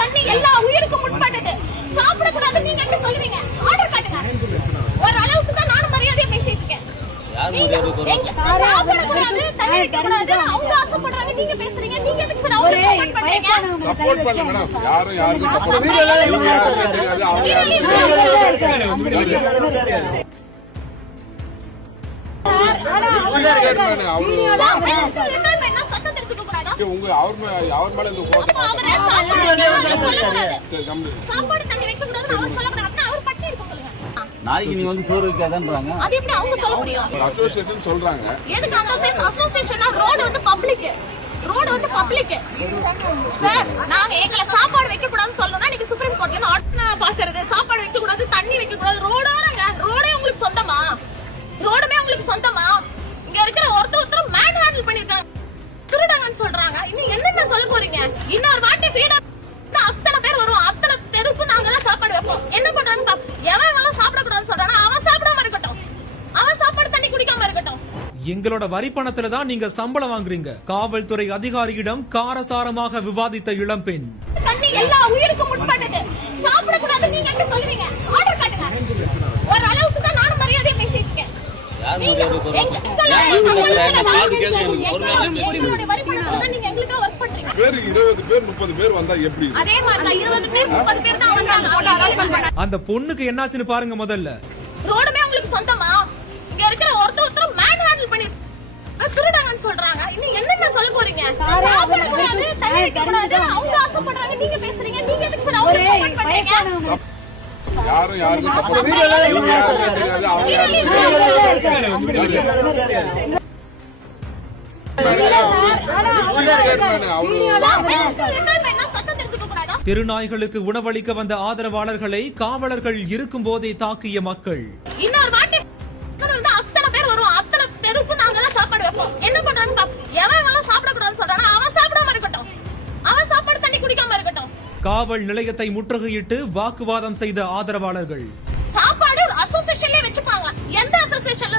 தண்ணி எல்லா உயிருக்கும் முற்பட்டது. சாப்பிடக்கூடாது நீங்க எப்படி சொல்லுவீங்க? ஆர்டர் காட்டுங்க. ஒரு அளவுக்கு தான் நானும் மரியாதையா பேசிட்டு இருக்கேன். சாப்பிடக்கூடாது, தண்ணி வைக்கக்கூடாது, அவங்க ஆசைப்படுறாங்க, நீங்க பேசுறீங்க. நீங்க எதுக்கு சார் அவங்களுக்கு சப்போர்ட் பண்றீங்க? சப்போர்ட் பண்ணல மேடம். யாரும் சப்போர்ட் பண்ணல. நீங்க யாருமே தெரியாது. அவங்க உங்க அவர் மேல இந்த கோபம் நாளைக்கு நீ வந்து சோறு வைக்காதன்றாங்க. அது எப்படி அவங்க சொல்ல முடியும்? அசோசியேஷன் சொல்றாங்க. எதுக்கு அசோசியேஷனா? ரோட் வந்து பப்ளிக். சார் நாங்க எங்களை சாப்பாடு வைக்க கூடாதுன்னு சொல்லணும்னா நீங்க சுப்ரீம் கோர்ட்ல ஆர்டர் பாக்குறது. சாப்பாடு வைக்க கூடாது, தண்ணி வைக்க கூடாது. ரோடே உங்களுக்கு சொந்தமா? ரோடுமே உங்களுக்கு சொந்தமா? இங்க இருக்கிற ஒருத்தர் மேன் ஹேண்டில் பண்ணிருக்காங்க, திருடாங்கன்னு சொல்றாங்க. இன்னும் என்னென்ன சொல்ல போறீங்க? இன்னொரு வாட்டி ஃப்ரீடம் அத்தனை பேர் வரும், அத்தனை தெருக்கு நாங்க தான் சாப்பாடு வைப்போம். என்ன பண்றாங்க? எவன் சாப்பிடக்கூடாதுன்னு சொல்றாங்க, அவன் சாப்பிடாம இருக்கட்டும், அவன் சாப்பாடு தண்ணி குடிக்காம இருக்கட்டும். எங்களோட வரி பணத்துல தான் நீங்க சம்பளம் வாங்குறீங்க. காவல்துறை அதிகாரியிடம் காரசாரமாக விவாதித்த இளம்பெண். தண்ணி எல்லா உயிருக்கும் முற்பட்டது. சாப்பிடக்கூடாது நீங்க எப்படி சொல்லுவீங்க? ஆர்டர் காட்டுங்க. ஒரு அளவுக்கு தான் நானும் மரியாதையா பேசிட்டு இருக்கேன். அந்த பொண்ணுக்கு என்னாச்சுன்னு பாருங்க முதல்ல. ரோடுமே உங்களுக்கு சொந்தமா? இங்க இருக்கிற ஒருத்தர் மேன் ஹேண்டில் பண்ணி திருடாங்கன்னு சொல்றாங்க. இன்னும் என்னென்ன சொல்ல போறீங்க? சாப்பிடக்கூடாது, தண்ணி வைக்கக்கூடாது, அவங்க ஆசைப்படுறாங்க, நீங்க பேசுறீங்க. நீங்க எதுக்கு சார் அவங்களுக்கு சப்போர்ட் பண்றீங்க? யாரும் சப்போர்ட் பண்ணல. நீங்க யாருமே தெரியாது. தெருநாய்களுக்கு உணவளிக்க வந்த ஆதரவாளர்களை காவலர்கள் இருக்கும் போதே தாக்கிய மக்கள். இன்னொரு வாட்டி அத்தனை பேர் வரும், அத்தனை தெருக்கு நாங்க தான் சாப்பாடு வைப்போம். என்ன பண்றாங்க? எவன் சாப்பிடக்கூடாதுன்னு சொல்றாங்க, அவன் சாப்பிடாம இருக்கட்டும், அவன் சாப்பாடு தண்ணி குடிக்காம இருக்கட்டும். காவல் நிலையத்தை முற்றுகையிட்டு வாக்குவாதம் செய்த ஆதரவாளர்கள். சாப்பாடு அசோசியேஷன்லயே வச்சுப்பாங்க. எந்த அசோசியேஷன்ல